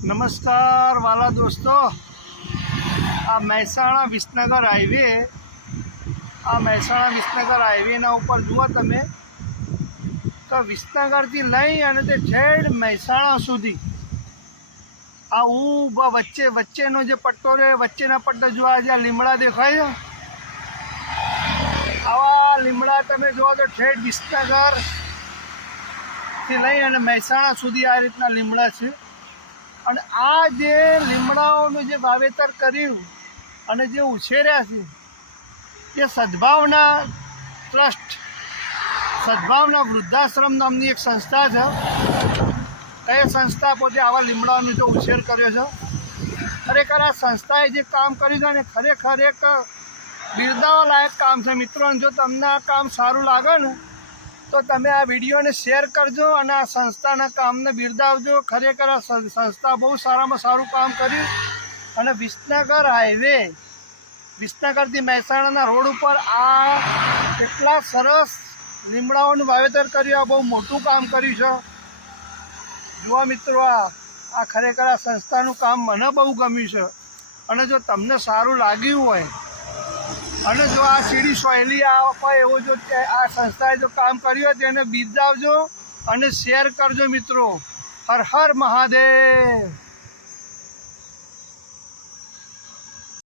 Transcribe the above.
નમસ્કાર વાલા દોસ્તો, આ મહેસાણા વિસનગર હાઈવેના ઉપર જુઓ તમે તો વિસનગરથી લઈ અને તે ઠેઠ મહેસાણા સુધી આ ઊભા વચ્ચેનો જે પટ્ટો રહે, વચ્ચેના પટ્ટા જોવા જ્યાં લીમડા દેખાય છે, આવા લીમડા તમે જુઓ તો ઠેઠ વિસનગરથી લઈ અને મહેસાણા સુધી આ રીતના લીમડા છે. અને આ જે લીમડાઓનું જે વાવેતર કર્યું અને જે ઉછેર્યા છે તે સદભાવના ટ્રસ્ટ, સદભાવના વૃદ્ધાશ્રમ નામની એક સંસ્થા છે. તે સંસ્થા પોતે આવા લીમડાઓનો જો ઉછેર કર્યો છે. ખરેખર આ સંસ્થાએ જે કામ કર્યું છે ને ખરેખર એક બિરદાવવા લાયક કામ છે. મિત્રો, જો તમને આ કામ સારું લાગે ને તો તમે આ વિડીયોને શેર કરજો અને આ સંસ્થાના કામને બિરદાવજો. ખરેખર આ સંસ્થા બહુ સારામાં સારું કામ કર્યું. અને વિસનગર હાઈવે, વિસનગરથી મહેસાણાના રોડ ઉપર આ એટલા સરસ લીમડાઓનું વાવેતર કર્યું, આ બહુ મોટું કામ કર્યું છે. જુઓ મિત્રો, આ ખરેખર આ સંસ્થાનું કામ મને બહુ ગમ્યું છે. અને જો તમને સારું લાગ્યું હોય અને જો આ સીડી શૈલી હોય એવું જો આ સંસ્થાએ જો કામ કર્યું હોય તેને બિરદાવજો અને શેર કરજો મિત્રો. હર હર મહાદેવ.